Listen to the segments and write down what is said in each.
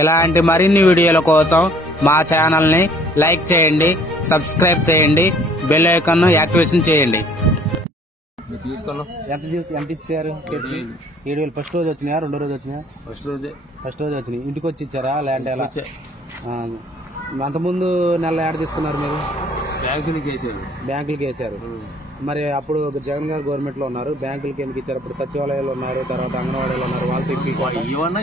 ఇలాంటి మరిన్ని వీడియోల కోసం మా ఛానల్ ని లైక్ చేయండి, సబ్స్క్రైబ్ చేయండి, బెల్ ఐకాన్ ను యాక్టివేషన్ చేయండి. ఎంత ఇచ్చారు? 7,000. ఫస్ట్ రోజు వచ్చినాయా, రెండో రోజు వచ్చినాయా? ఫస్ట్ రోజు వచ్చినాయి. ఇంటికి వచ్చి ఇచ్చారా ల్యాండ్? ఎలా అంతకుముందు నెల యాడ్ తీసుకున్నారు మీరు? బ్యాంకులకి వేసారు. మరి అప్పుడు జగన్ గారు గవర్నమెంట్ లో ఉన్నారు, బ్యాంకులకి ఎందుకు ఇచ్చారు? అప్పుడు సచివాలయాలు ఉన్నారు, తర్వాత అంగన్వాడీలు ఉన్నారు, వాళ్ళతో ఇవన్నా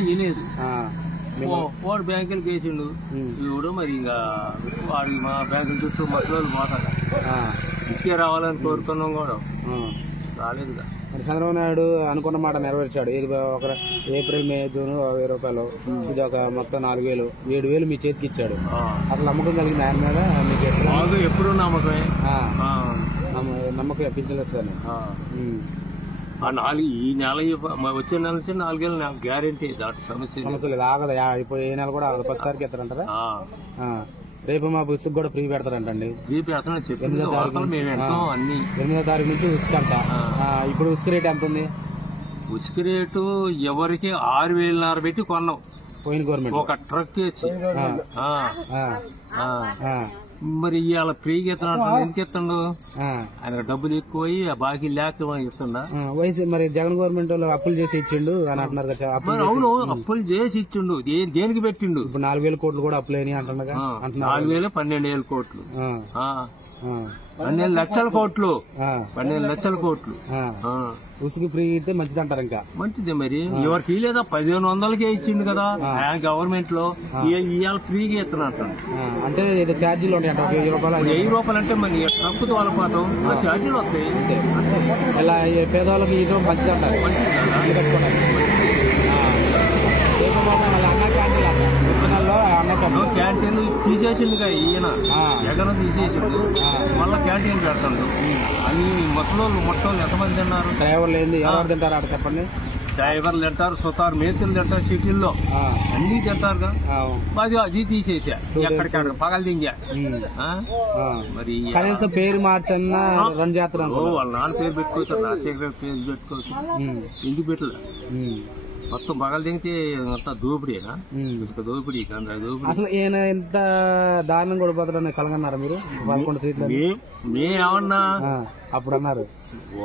వాడు బ్యాంకులకి వేసిండు. ఇప్పుడు మరి ఇంకా వాడు మా బ్యాంకుల చుట్టూ మధ్యలో పోతాడు. ఇచ్చే రావాలని కోరుకున్నాం కూడా రాలేదుగా. మరి చంద్రబాబు నాయుడు అనుకున్న మాట నెరవేర్చాడు. ఇది ఒక ఏప్రిల్, మే, జూన్ 1000 రూపాయలు, ఇది ఒక మొత్తం 4,000, 7,000 మీ చేతికి ఇచ్చాడు. అసలు నమ్మకం కలిగింది ఆయన మీద మీకు? ఎప్పుడు నమ్మకమే, నమ్మకం పింఛన్ ఈ నెల వచ్చే నెల నుంచి 4,000 నాకు గ్యారెంటీ. దాంట్లో సమస్య లేదు, ఆగదు. ఇప్పుడు ఏ నెల కూడా ఆగదు. 10 తారీఖు ఎత్తారంటారా? రేపు మా ఇసుక కూడా ఫ్రీ పెడతారంటండి. 8వ తారీఖు నుంచి ఉసుక అంట. ఇప్పుడు ఉసుక రేట్ ఎంత ఉంది? ఉసుక రేటు ఎవరికి 6,500 పెట్టి కొన్నాం పోయిన గవర్నమెంట్ ఒక ట్రక్ వేసి. మరి ఇవాళ ఫ్రీగా ఇస్తున్నాడు. ఎందుకు ఇస్తుండు? ఆయన డబ్బులు ఎక్కువ బాకీ లేక ఇస్తుందా? వయసు మరి జగన్ గవర్నమెంట్ వాళ్ళు అప్పులు చేసి ఇచ్చిండు అని అంటున్నారు కదా. అవును, అప్పులు చేసి ఇచ్చిండు. దేనికి పెట్టిండు? ఇప్పుడు 4,000 కోట్లు కూడా అప్పులు అయినాయి అంటున్నాగా. 4,000 12,000 కోట్లు, 12 లక్షల కోట్లు, 12 లక్షల కోట్లు. ఉసుగు ఫ్రీ ఇస్తే మంచిది అంటారు. ఇంకా మంచిదే. మరి ఎవరికి లేదా 1,500కే ఇచ్చిండు కదా గవర్నమెంట్ లో. ఇవాళ ఫ్రీగా ఇస్తున్నట్టు. అంటే ఏదో ఛార్జీలు ఉంటాయంట. 1,000 రూపాయలు, 1,000 రూపాయలు అంటే మరి తప్పుతూ వాళ్ళపోతాం. ఆ ఛార్జీలు వస్తాయి. ఇలా పేదవాళ్ళకి ఇది మంచిది అంటారు. క్యాంటీన్ తీసేసిండు ఈయన, జగన్ తీసేసిండు. మళ్ళా క్యాంటీన్ పెడతాడు. అన్ని ముసలోళ్ళు మొట్టోళ్ళు ఎంతమంది తిన్నారు? డ్రైవర్లు ఏంది ఎవరు తింటారు అక్కడ చెప్పండి? డ్రైవర్లు తింటారు, సుతారు మేతులు తింటారు, సిటీల్లో అన్ని తింటారు. అది తీసేసా. ఎక్కడికాడ పగలు దింగా. మరి కనీసం పేరు మార్చన్నా రెండు జాతర వాళ్ళ నాన్న పేరు పెట్టుకోవచ్చు, రాజశేఖర పేరు పెట్టుకోవచ్చు. ఇంటికి పెట్టలే. మొత్తం పగలు దిగితే అంతా దోపిడీనా? దోపిడీ. అసలు ఈయన ఎంత దారుణం కూడా పోతాడని కలగన్నారా మీరు? 11 సీట్లు మేమన్నా అప్పుడు అన్నారు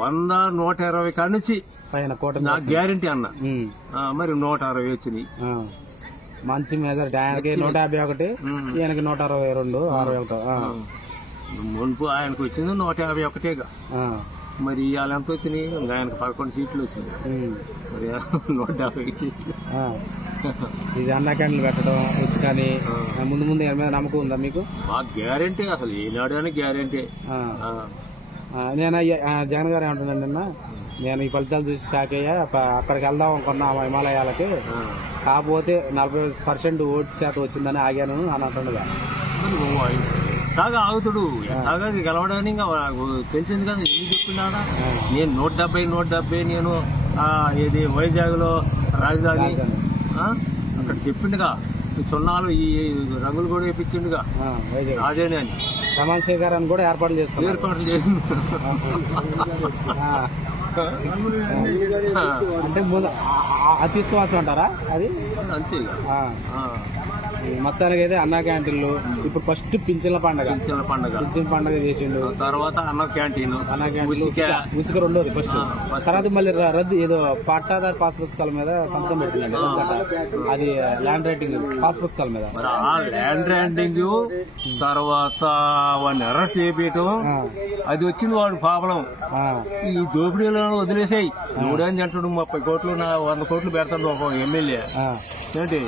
100, 120 కాడి నుంచి పైన కోట నాకు గ్యారంటీ అన్నా. మరి 160 వచ్చినాయి. మంచి మెజారిటీ. ఆయనకి 151, ఈయనకి 162, 61. మున్పు ఆయనకు వచ్చింది 151గా. మరి ఇవాళ ఎంత వచ్చినాయి? ఆయనకు 11 సీట్లు వచ్చినాయి. మరి 150 సీట్లు. ఇది అన్న క్యాండిల్ పెట్టడం ఇసుకని ముందు ముందు నమ్మకం ఉందా మీకు? మాకు గ్యారంటీ. అసలు ఏనాడు అని గ్యారంటీ. నేను జగన్ గారు ఏమంటున్నాను నిన్న, నేను ఈ ఫలితాలు చూసి షాక్ అయ్యా. అక్కడికి వెళ్దాం అనుకున్నా హిమాలయాలకి, కాకపోతే 40% ఓటు శాతం వచ్చిందని ఆగాను అని అంటుండగా. సాగా ఆగుతాడు. ఎలాగా గెలవడానికి నాకు తెలిసింది కదా. ఎందుకు చెప్తున్నాడా? నేను 170 నేను ఇది వైజాగ్ లో రాజధాని అక్కడ చెప్పిండుగా. సున్నాలు ఈ రంగులు కూడా వేపించిండుగా అదేనే అని. సమాజ్ స్వీకారాన్ని కూడా ఏర్పాటు చేసి అంటే అతిశ్వాసం అంటారా అది? అంతేగా. మొత్తానికి అయితే అన్న క్యాంటీన్లు ఇప్పుడు ఫస్ట్ పింఛన్ల పండుగ చేసిండు. తర్వాత అన్న క్యాంటీన్, ఉసుక రెండోది ఫస్ట్. తర్వాత మళ్ళీ రద్దు ఏదో పట్టాదారు పాస్ పుస్తకాల మీద సంతకం పెట్టిందండి. అది ల్యాండ్ రైటింగ్ పాస్ పుస్తకాల మీద. ల్యాండ్ రైటింగ్ తర్వాత వాడిని అరెస్ట్ చేయటం అది వచ్చింది. వాడు పాపలం ఈ దోపిడీలను వదిలేసాయి. ఎవడని అంటాడు 30 కోట్లు 100 కోట్లు పెడతాడు ఒక ఎమ్మెల్యే. ఏంటి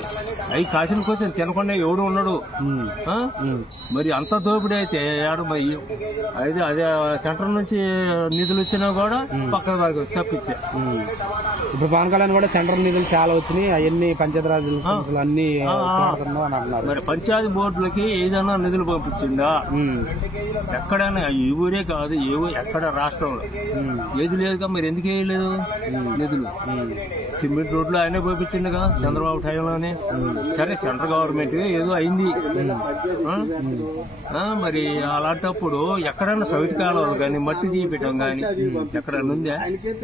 అవి కాసిన కోసం తినకుండా ఎవడు ఉన్నాడు? మరి అంత దోపిడీ అయితే ఏడు. మరి అయితే అదే సెంటర్ నుంచి నిధులు వచ్చినా కూడా పక్క తప్పించా. ఇప్పుడు పవన్ కళ్యాణ్ కూడా సెంట్రల్ నిధులు చాలా వచ్చినాయి. అవన్నీ పంచాయతీరాజ్ అన్ని మరి పంచాయతీ బోర్డులకి ఏదైనా నిధులు పంపించిందా? ఎక్కడైనా ఈ ఊరే కాదు, ఎక్కడ రాష్ట్రంలో ఏది లేదుగా. మరి ఎందుకు వేయలేదు నిధులు? సిమెంట్ రోడ్లు ఆయనే పోయించిండు కదా చంద్రబాబు టైంలోనే. సరే సెంట్రల్ గవర్నమెంట్ ఏదో అయింది. మరి అలాంటప్పుడు ఎక్కడన్నా సౌటి కాలువలు కానీ మట్టి తీయటం కానీ ఎక్కడన్నా ఉందా?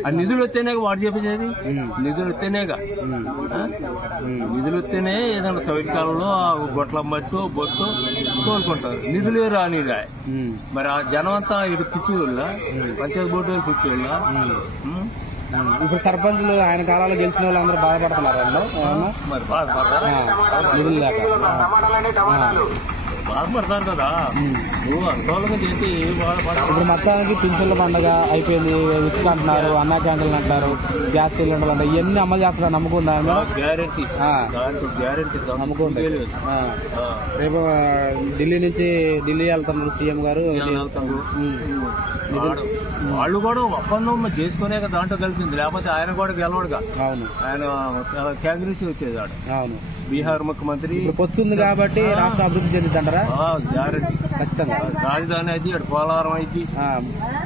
ఆ నిధులు వస్తేనేగా వాడు చెప్పించేది. నిధులు వస్తేనేగా, నిధులు వస్తేనే ఏదైనా సౌటి కాలంలో గొట్ల మట్టు బొట్టు కోరుకుంటారు. నిధులే రానిరా. మరి ఆ జనం అంతా ఇటు పిచ్చివుల్లా, పంచాయతీ బోర్డు వాళ్ళు పిచ్చివుల్లా. ఇప్పుడు సర్పంచ్లు ఆయన కాలంలో గెలిచిన వాళ్ళు అందరూ బాధపడుతున్నారు. మరి బాధపడరా? నిధులు లేక బాధపడతారు కదా. నువ్వు అంతోళ్ళగా చేసి ఇప్పుడు మొత్తానికి పింఛన్ల పండుగ అయిపోయింది. ఉచిత అంటున్నారు, అన్నా క్యాంటీన్లు అంటారు, గ్యాస్ సిలిండర్లు అంటారు. ఇవన్నీ అమలు చేస్తున్నారు. నమ్మకం ఉందా? గ్యారెంటీ గ్యారెంటీ నమ్మకం ఉంది. రేపు ఢిల్లీ వెళ్తున్నారు సీఎం గారు. వాళ్ళు కూడా ఒప్పందం చేసుకునే దాంట్లో కలిపింది. లేకపోతే ఆయన కూడా గెలవడుగా. అవును, ఆయన కాంగ్రెస్ వచ్చేది. అవును, బీహార్ ముఖ్యమంత్రి పొత్తుంది కాబట్టి రాష్ట్రం అభివృద్ధి చెందుతుంటారా? గ్యారెంటీ ఖచ్చితంగా. రాజధాని అయితే అటు పోలవరం అయితే,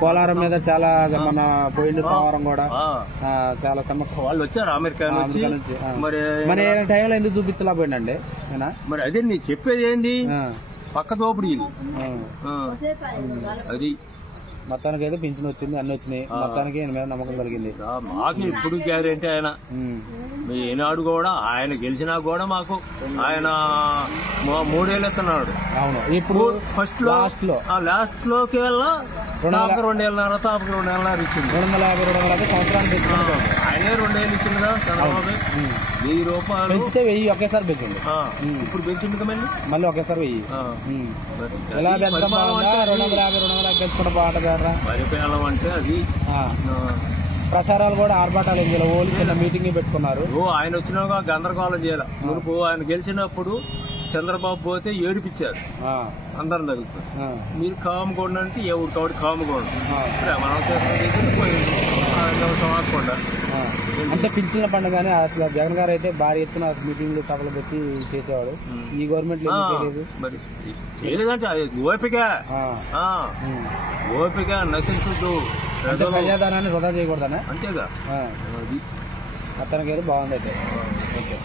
పోలవరం మీద చాలా మన పోయింది. సోమవారం కూడా చాలా సమస్య. వాళ్ళు వచ్చారు అమెరికా నుంచి. మరి టైంలో ఎందుకు చూపించలేకపోయిందండి? మరి అదే నీ చెప్పేది ఏంది? పక్క దోపిడీ అది. మొత్తానికి అయితే పింఛన్ వచ్చింది, అన్ని వచ్చినాయి. మొత్తానికి ఆయన మీద నమ్మకం కలిగింది. మాకు ఇప్పుడు గ్యారెంటీ. ఆయన ఈనాడు కూడా ఆయన గెలిచినా కూడా మాకు ఆయన 3 ఏళ్ళు ఇస్తున్నాడు. అవును, ఇప్పుడు ఫస్ట్ లాస్ట్ లోకి వెళ్ళా 2 ఏళ్ళ తాపకి 2 ఏళ్ళ ఇచ్చింది. 250 సంవత్సరానికి ఆయనే 2 ఏళ్ళు ఇచ్చింది కదా చంద్రబాబు. 1000 రూపాయలు పెంచితే 1000 ఒకేసారి పెంచింది. ఇప్పుడు పెంచింది మళ్ళీ ఒకేసారి 1000. ఎలా పెంచడం బాగుందా? 250 పెంచుకుంటే బాగుంటుంది. పరిపాలన అంటే అది. ప్రచారాలు కూడా ఆర్భాటాలు ఓన్లీ చిన్న మీటింగ్ పెట్టుకున్నారు. ఆయన వచ్చినాక గందరగోళం చేయాలి. మునుపు ఆయన గెలిచినప్పుడు చంద్రబాబు పోతే ఏడిపించారు అందరం తగ్గుతుంది. మీరు కాముకోండి అంటే ఎవరు కావడి కాముకోండి సమాపకుండా. అంటే పింఛన్ల పండుగ కానీ అసలు జగన్ గారు అయితే భారీ ఎత్తున మీటింగ్లు సభలు పెట్టి చేసేవాడు. ఈ గవర్నమెంట్ మరి లేదంటే ఓపిక నశించద్దు. ప్రజాధనాన్ని వృధా చేయకూడదనే. అంతేగా. అతనికి ఏదో బాగుంది అయితే. ఓకే.